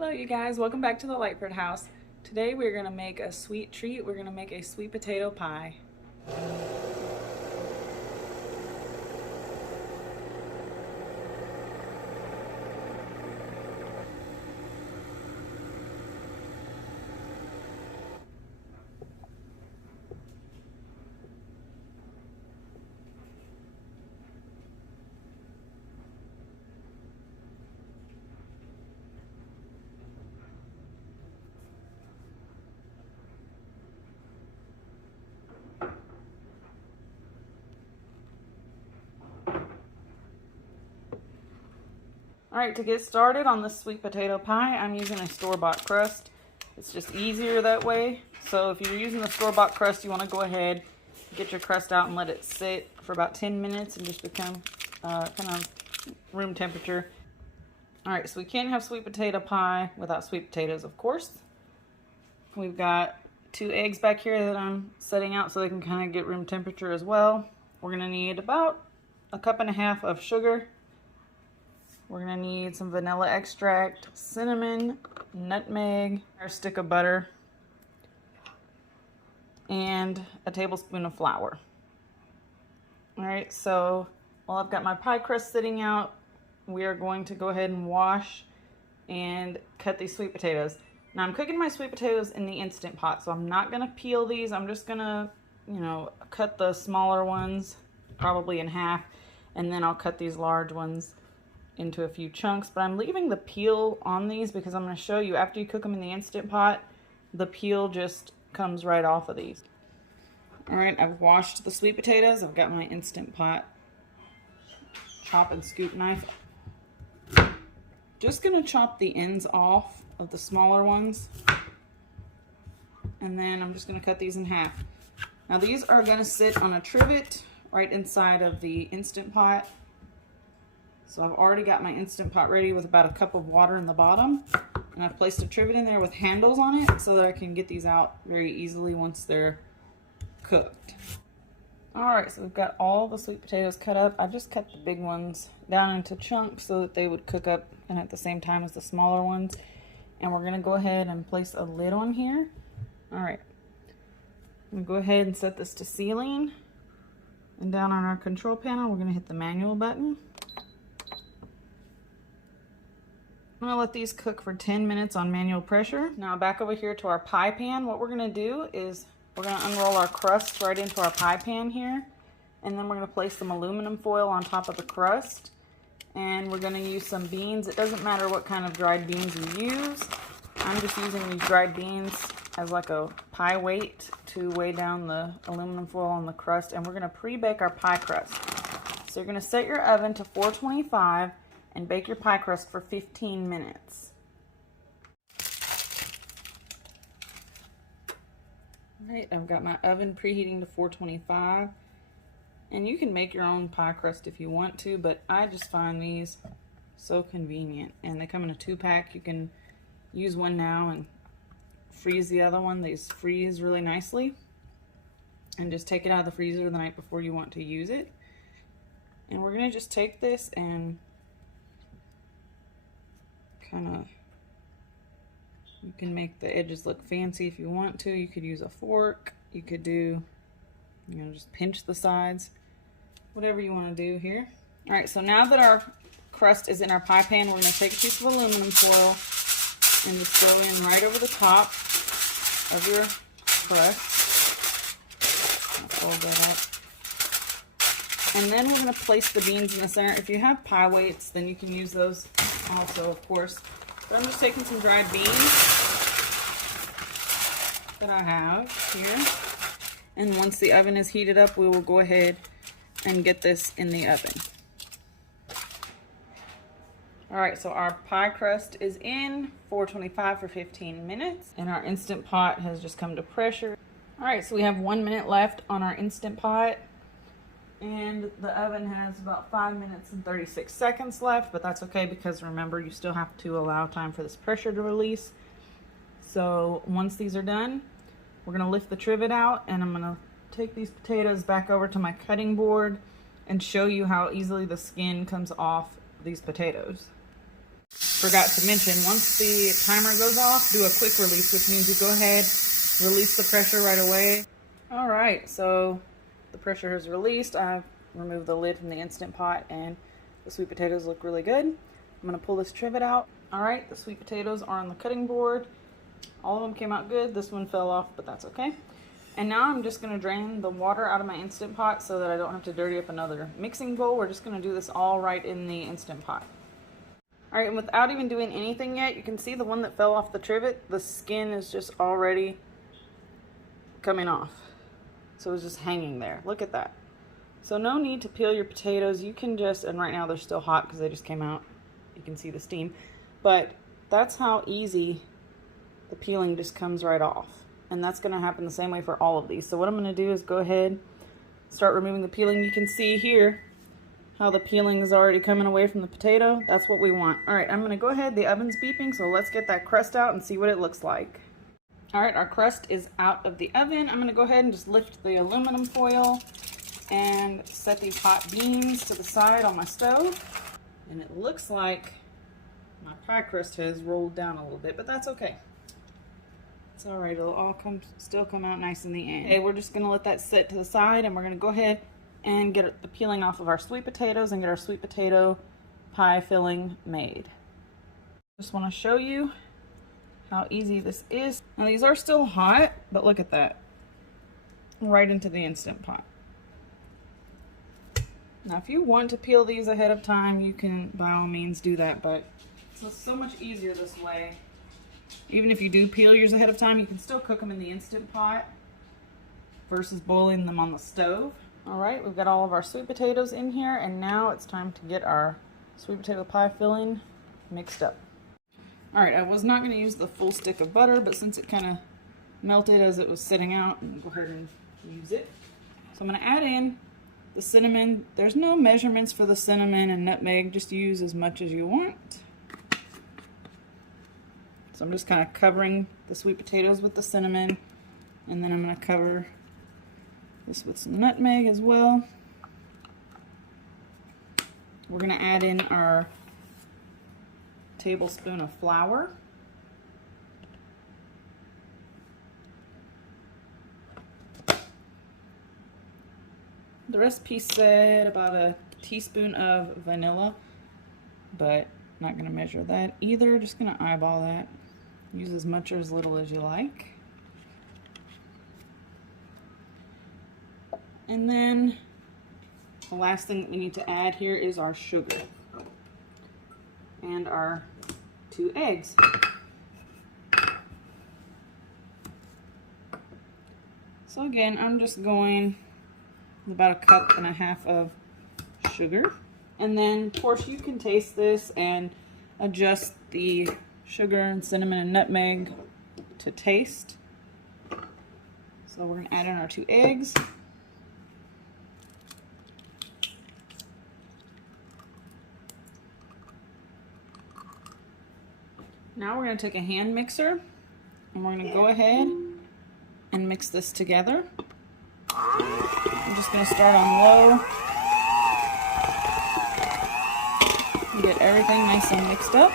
Hello you guys, welcome back to the Lightford house. Today we're going to make a sweet treat. We're going to make a sweet potato pie. Alright, to get started on this sweet potato pie, I'm using a store-bought crust. It's just easier that way. So if you're using the store-bought crust, you want to go ahead, get your crust out and let it sit for about 10 minutes and just become kind of room temperature. Alright, so we can't have sweet potato pie without sweet potatoes, of course. We've got 2 eggs back here that I'm setting out so they can kind of get room temperature as well. We're going to need about 1.5 cups of sugar. We're going to need some vanilla extract, cinnamon, nutmeg, our stick of butter, and a tablespoon of flour. Alright, so while I've got my pie crust sitting out, we are going to go ahead and wash and cut these sweet potatoes. Now I'm cooking my sweet potatoes in the Instant Pot, so I'm not going to peel these. I'm just going to, cut the smaller ones probably in half, and then I'll cut these large ones into a few chunks. But I'm leaving the peel on these because I'm going to show you after you cook them in the Instant Pot, the peel just comes right off of these. Alright, I've washed the sweet potatoes. I've got my Instant Pot chop and scoop knife. Just going to chop the ends off of the smaller ones, and then I'm just going to cut these in half. Now these are going to sit on a trivet right inside of the Instant Pot. So I've already got my Instant Pot ready with about 1 cup of water in the bottom, and I've placed a trivet in there with handles on it so that I can get these out very easily once they're cooked. Alright, so we've got all the sweet potatoes cut up. I just cut the big ones down into chunks so that they would cook up and at the same time as the smaller ones. And we're going to go ahead and place a lid on here. Alright, I'm going to go ahead and set this to sealing. And down on our control panel, we're going to hit the manual button. I'm going to let these cook for 10 minutes on manual pressure. Now back over here to our pie pan, what we're going to do is we're going to unroll our crust right into our pie pan here. And then we're going to place some aluminum foil on top of the crust. And we're going to use some beans. It doesn't matter what kind of dried beans you use. I'm just using these dried beans as like a pie weight to weigh down the aluminum foil on the crust. And we're going to pre-bake our pie crust. So you're going to set your oven to 425 and bake your pie crust for 15 minutes. Alright, I've got my oven preheating to 425. And you can make your own pie crust if you want to, but I just find these so convenient. And they come in a 2-pack. You can use one now and freeze the other one. These freeze really nicely. And just take it out of the freezer the night before you want to use it. And we're going to just take this and you can make the edges look fancy if you want to. You could use a fork. You could do, just pinch the sides. Whatever you want to do here. Alright, so now that our crust is in our pie pan, we're going to take a piece of aluminum foil and just go in right over the top of your crust. I'll fold that up. And then we're going to place the beans in the center. If you have pie weights, then you can use those also, of course. But I'm just taking some dried beans that I have here. And once the oven is heated up, we will go ahead and get this in the oven. Alright, so our pie crust is in 425 for 15 minutes. And our Instant Pot has just come to pressure. Alright, so we have 1 minute left on our Instant Pot. And the oven has about 5 minutes and 36 seconds left, but that's okay because remember, you still have to allow time for this pressure to release. So once these are done, we're going to lift the trivet out, and I'm going to take these potatoes back over to my cutting board and show you how easily the skin comes off these potatoes. Forgot to mention, once the timer goes off, do a quick release, which means you go ahead, release the pressure right away. All right, so the pressure has released. I've removed the lid from the Instant Pot and the sweet potatoes look really good. I'm gonna pull this trivet out. All right, the sweet potatoes are on the cutting board. All of them came out good. This one fell off, but that's okay. And now I'm just gonna drain the water out of my Instant Pot so that I don't have to dirty up another mixing bowl. We're just gonna do this all right in the Instant Pot. All right, and without even doing anything yet, you can see the one that fell off the trivet, the skin is just already coming off. So it's just hanging there. Look at that. So no need to peel your potatoes. You can just, and right now they're still hot because they just came out. You can see the steam. But that's how easy the peeling just comes right off. And that's gonna happen the same way for all of these. So what I'm gonna do is go ahead, start removing the peeling. You can see here how the peeling is already coming away from the potato. That's what we want. All right, I'm gonna go ahead, the oven's beeping, so let's get that crust out and see what it looks like. All right, our crust is out of the oven. I'm gonna go ahead and just lift the aluminum foil and set these hot beans to the side on my stove. And it looks like my pie crust has rolled down a little bit, but that's okay. It's all right, it'll all still come out nice in the end. Okay, we're just gonna let that sit to the side and we're gonna go ahead and get the peeling off of our sweet potatoes and get our sweet potato pie filling made. Just want to show you how easy this is. Now these are still hot, but look at that. Right into the Instant Pot. Now if you want to peel these ahead of time, you can by all means do that, but it's so much easier this way. Even if you do peel yours ahead of time, you can still cook them in the Instant Pot versus boiling them on the stove. All right, we've got all of our sweet potatoes in here, and now it's time to get our sweet potato pie filling mixed up. All right, I was not going to use the full stick of butter, but since it kind of melted as it was sitting out, I'm going to go ahead and use it. So I'm going to add in the cinnamon. There's no measurements for the cinnamon and nutmeg, just use as much as you want. So I'm just kind of covering the sweet potatoes with the cinnamon, and then I'm going to cover this with some nutmeg as well. We're going to add in our tablespoon of flour. The recipe said about a teaspoon of vanilla, but not going to measure that either. Just going to eyeball that. Use as much or as little as you like. And then the last thing that we need to add here is our sugar and our 2 eggs. So again, I'm just going about 1.5 cups of sugar. And then, of course, you can taste this and adjust the sugar and cinnamon and nutmeg to taste. So we're going to add in our 2 eggs. Now we're going to take a hand mixer and we're going to go ahead and mix this together. I'm just going to start on low and get everything nice and mixed up.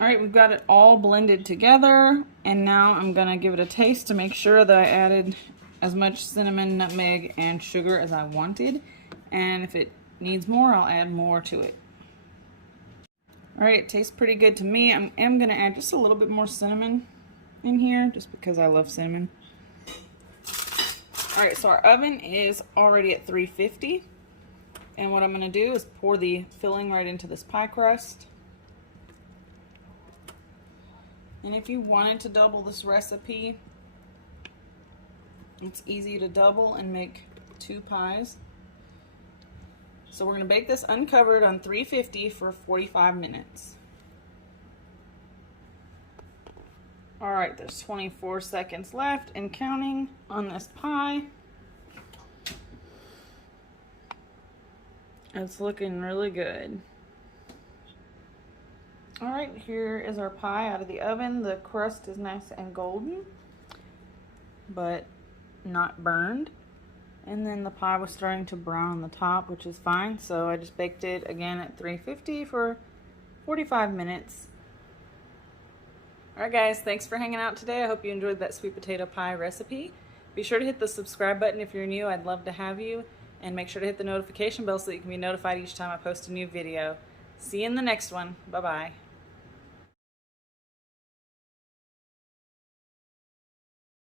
All right, we've got it all blended together, and now I'm going to give it a taste to make sure that I added as much cinnamon, nutmeg, and sugar as I wanted. And if it needs more, I'll add more to it. All right, it tastes pretty good to me. I am going to add just a little bit more cinnamon in here just because I love cinnamon. All right, so our oven is already at 350, and what I'm going to do is pour the filling right into this pie crust. And if you wanted to double this recipe, it's easy to double and make 2 pies. So we're going to bake this uncovered on 350 for 45 minutes. All right, there's 24 seconds left and counting on this pie. It's looking really good. All right, here is our pie out of the oven. The crust is nice and golden, but not burned. And then the pie was starting to brown on the top, which is fine. So I just baked it again at 350 for 45 minutes. Alright guys, thanks for hanging out today. I hope you enjoyed that sweet potato pie recipe. Be sure to hit the subscribe button if you're new. I'd love to have you. And make sure to hit the notification bell so that you can be notified each time I post a new video. See you in the next one. Bye-bye.